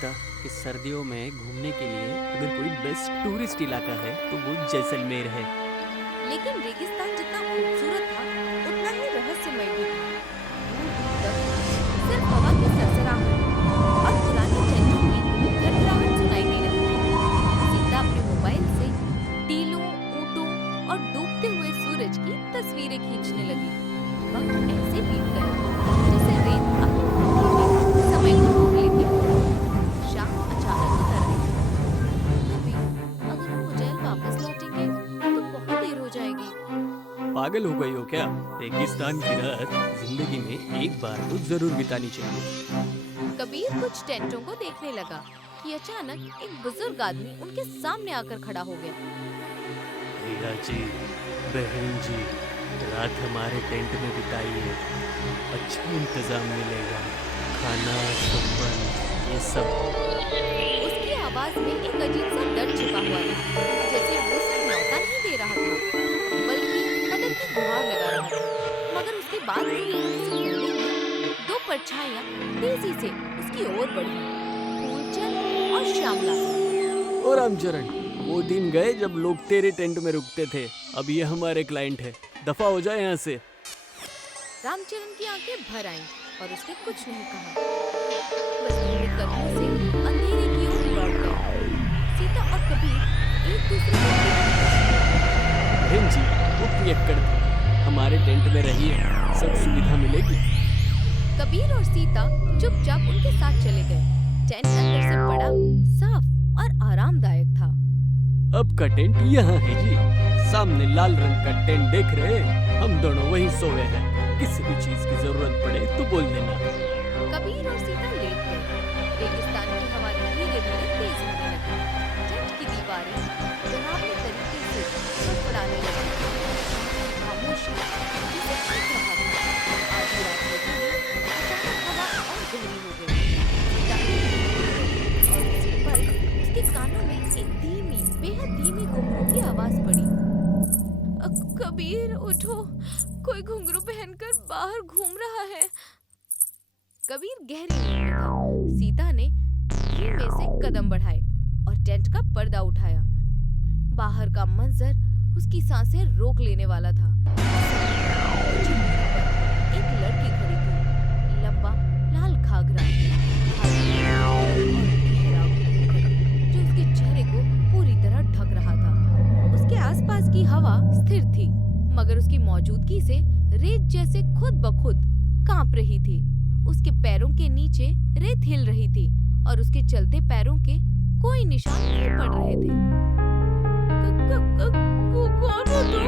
सीता कि सर्दियों में घूमने के लिए अगर कोई बेस्ट टूरिस्ट इलाका है तो वो जैसलमेर है। लेकिन रेगिस्तान जितना खूबसूरत था उतना ही रहस्यमय भी था। दूर दूर तक सिर्फ हवा की सरसराहट और पुराने टेंटों की खड़खड़ाहट सुनाई दे रही थी। सीता अपने मोबाइल से टीलों, ऊँटों और डूबते हुए सूरज की तस्वीरें खींचने लगी। वक्त ऐसे बीत गया जैसे रेत अपनी मुट्ठी में समय को रोक लेती हो। शाम अचानक उतर आई। कभी अगर हम उज्जैन वापस लौटेंगे तो बहुत देर हो जाएगी। पागल हो गई हो क्या? रेगिस्तान की रात जिंदगी में एक बार तो जरूर बितानी चाहिए। कबीर कुछ टेंटों को देखने लगा कि अचानक एक बुजुर्ग आदमी उनके सामने आकर खड़ा हो गया। भैया जी, बहन जी, रात हमारे टेंट में बिताइए। अच्छा इंतजाम मिलेगा, खाना, कम्बल, ये सब। उसकी आवाज में एक अजीब सा डर छिपा हुआ था, जैसे वो सिर्फ न्योता नहीं दे रहा था बल्कि मदद की गुहार लगा रहा था। मगर उसके बाद पूरे होने से पहले ही दो परछाइयां तेजी से उसकी ओर बढ़ी। फूलचंद और श्यामलाल। और रामचरण, वो दिन गए जब लोग तेरे टेंट में रुकते थे। अब ये हमारे क्लाइंट है, दफा हो जाए यहाँ से। रामचरण की आंखें भर आईं और उसने कुछ नहीं कहा, बस धीरे कदमों से अंधेरे की ओर लौट गया। सीता और कबीर एक दूसरे को बहन जी, वो पियक्कड़ थे, हमारे टेंट में रहिए, सब सुविधा मिलेगी। कबीर और सीता चुपचाप उनके साथ चले गए। टेंट अंदर से बड़ा, साफ और आरामदायक था। अब का टेंट यहाँ है जी, सामने लाल रंग का टेंट देख रहे हैं, हम दोनों वहीं सोए हैं। किसी भी चीज की जरूरत पड़े तो बोल देना। कबीर और सीता लेट गए। रेगिस्तान की हवा धीरे धीरे तेज होने लगी। टेंट की दीवारें डरावने तरीके से फड़फड़ाने लगी। खामोशी जिसे छिप रहा था। आधी रात होते ही अचानक हवा और गहरी हो गई। सीता और उसी पल उसके कानों में एक धीमी, बेहद धीमी घुंघरू की आवाज पड़ी। कबीर उठो, कोई घुंघरू पहनकर बाहर घूम रहा है। कबीर गहरी नींद में था। सीता ने धीमे से कदम बढ़ाए और टेंट का पर्दा उठाया। बाहर का मंजर उसकी सांसें रोक लेने वाला था। कुछ दूरी पर एक लड़की खड़ी थी, लंबा लाल घाघरा, और गहरा घूंघट जो उसके चेहरे को पूरी तरह ढक रहा था। उसके आसपास की हवा स्थिर थी, मगर उसकी मौजूदगी से रेत जैसे खुद ब खुद कांप रही थी। उसके पैरों के नीचे रेत हिल रही थी और उसके चलते पैरों के कोई निशान नहीं पड़ रहे थे। कौन हो तुम?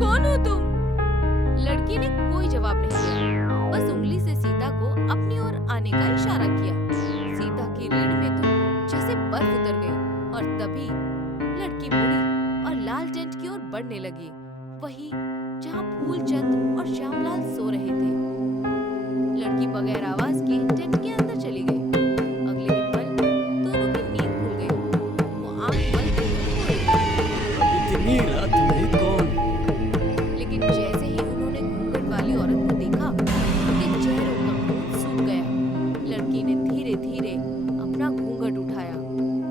कौन हो तुम? लड़की ने कोई जवाब नहीं दिया, बस उंगली से सीता को अपनी ओर आने का इशारा किया। सीता की रीढ़ में तो जैसे बर्फ उतर गई और तभी लड़की मुड़ी और लाल टेंट की ओर बढ़ने लगी, वही जहाँ फूलचंद और श्यामलाल सो रहे थे। लड़की बगैर आवाज के टेंट के अंदर चली गई। अगले ही पल दोनों की नींद खुल गई। वो आंख बंद किए इतनी रात में कौन? लेकिन जैसे ही उन्होंने घूंघट वाली औरत को देखा, उनके चेहरों का खून सूख गया। लड़की ने धीरे धीरे अपना घूंघट उठाया।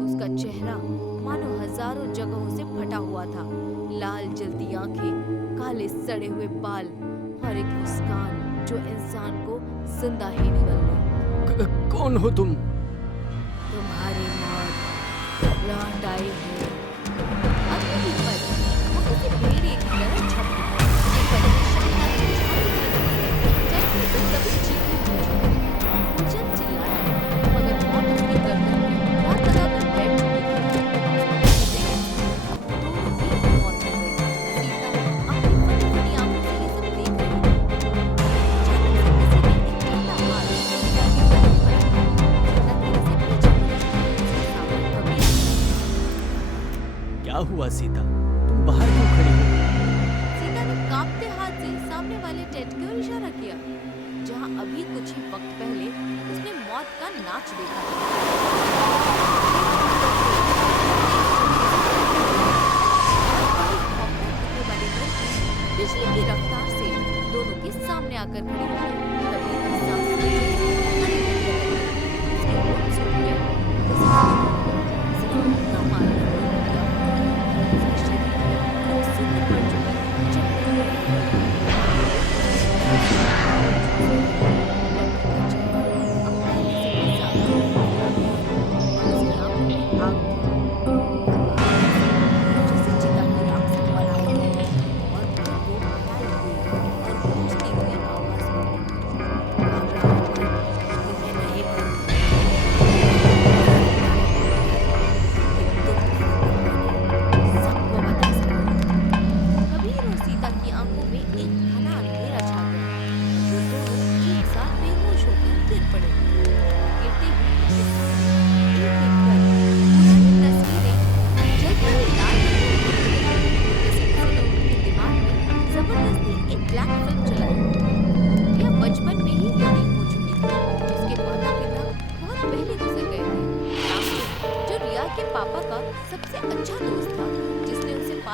उसका चेहरा मानो हजारों जगहों से फटा हुआ था। लाल जलती आंखें, काले सड़े हुए बाल और एक मुस्कान जो इंसान को जिंदा ही निगल ले। कौन हो तुम? तुम्हारी मौत लौट आई है। अगले ही पल वो किसी भेड़िए की तरह झपट गई। एक परेशान आदमी झाड़ू लेने लगा, जैसे उसे कभी चीखी नहीं। फूलचंद चिल्लाया, मगर मौत उसकी गर्दन में हाथ लगाकर बैठ चुकी थी। अब दोनों की मौत हो गई। सीता अपनी फटी-फटी आंखों से ये सब देख रही थी। अचानक से किसी ने एक ठंडा हाथ सीता की गर्दन पर रखा। सीता धीरे से पीछे मुड़ी। उसके सामने कबीर। क्या हुआ सीता, तुम बाहर क्यों खड़ी हो? सीता ने कांपते हाथ से सामने वाले टेंट की ओर इशारा किया, जहां अभी कुछ ही वक्त पहले उसने मौत का नाच देखा था। बिजली की रफ्तार से दोनों के सामने आकर खड़ी हो गई। कबीर की सांस तेज, उसके होंठ सूख गए।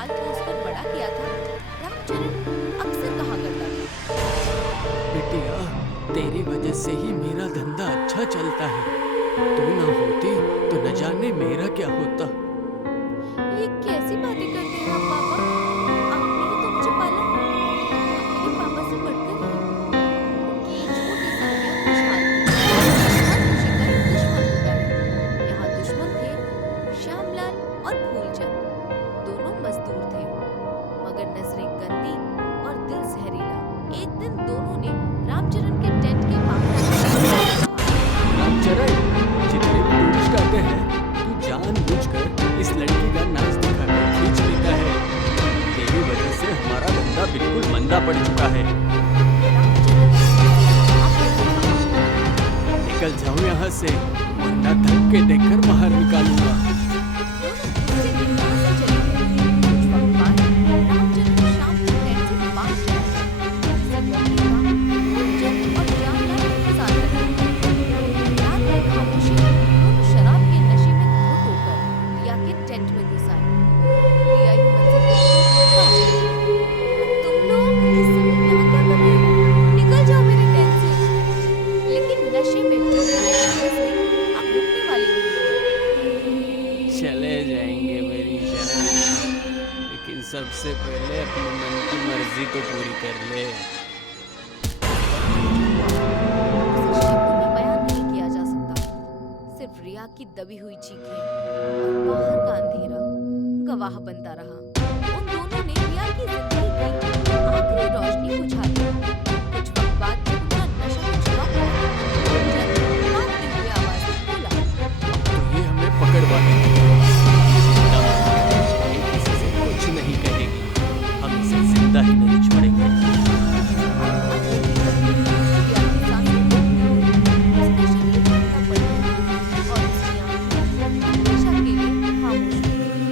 पाल पोसकर बड़ा किया था, रामचरण अक्सर कहा करता था, बिटिया, तेरी वजह से ही मेरा धंधा अच्छा चलता है। तू ना होती तो न जाने मेरा क्या होता। ये कैसी बातें करते हैं आप पापा? आपने ही तो मुझे पाला है। आप मेरे पापा से बढ़कर हैं। उनकी ये छोटी सी दुनिया खुशहाल थी। हर खुशी का एक दुश्मन होता है। यहाँ दुश्मन थे श्यामलाल और फूलचंद। दोनों मजदूर थे, मगर नजरें गंदी और दिल जहरीला। एक दिन दोनों ने रामचरण के टेंट के बाहर रामचरण, जितने भी टूरिस्ट आते हैं, तू जानबूझकर इस लड़की का नाच दिखाकर खींच लेता है। तेरी वजह से हमारा धंधा बिल्कुल मंदा पड़ चुका है। निकल जाओ यहाँ से, वरना धक्के देकर बाहर निकालूंगा। शराब के नशे में धुत होकर रिया के टेंट में घुस आए। रिया ये मंजर देखकर कांप गई। तुम लोग इस समय यहाँ क्या कर रहे हो? निकल जाओ मेरे टेंट से। लेकिन नशे में धुत अब रुकने वाली नहीं। चले जाएंगे मेरी जान, लेकिन सबसे पहले अपने मन की मर्जी तो पूरी कर ले। उसे शब्दों में बयान नहीं किया जा सकता। सिर्फ रिया की दबी हुई चीखें और बाहर का अंधेरा गवाह बनता रहा। उन दोनों ने रिया की जिंदगी की आखिरी रोशनी बुझा दी। कुछ वक्त बाद जब उनका नशा कुछ कम हुआ, फूलचंद कांपती हुई आवाज में बोला, तो ये हमें पकड़वाएगी। चिंता मत कर, ये किसी से कुछ नहीं कहेगी। हम इसे जिंदा ही नहीं छोड़ेंगे। रिया की सांसें रोकती हुई उसका शरीर ठंडा पड़ गया और उसकी आंखें हमेशा के लिए खामोश हो गईं।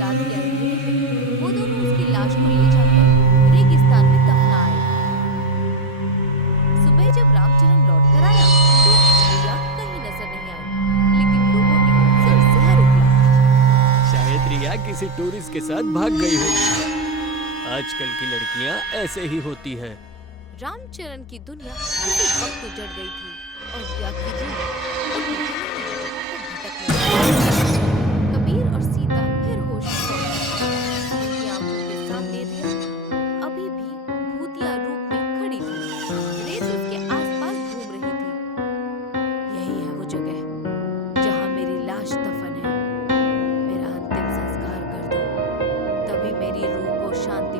रात के अंधेरे में वो दोनों उसकी लाश को ले जाकर रेगिस्तान में दफना आए। सुबह जब रामचरण लौट कर आया तो रिया कहीं नजर नहीं आई, लेकिन लोगों ने सिर्फ जहर उगला। शायद रिया किसी टूरिस्ट के साथ भाग गई होगी। आजकल की लड़कियां ऐसे ही होती है। रामचरण की दुनिया उसी वक्त उजड़ गई थी और रिया की रूह उन दिनों में भटकने लगी। कबीर और सीता फिर होश में थे। उनकी आंखों के सामने रिया अभी भी भूतिया रूप में खड़ी थी। रेत उसके आसपास घूम रही थी। यही है वो जगह जहां मेरी लाश दफन है। मेरा अंतिम संस्कार कर दो, तभी मेरी रूह को शांति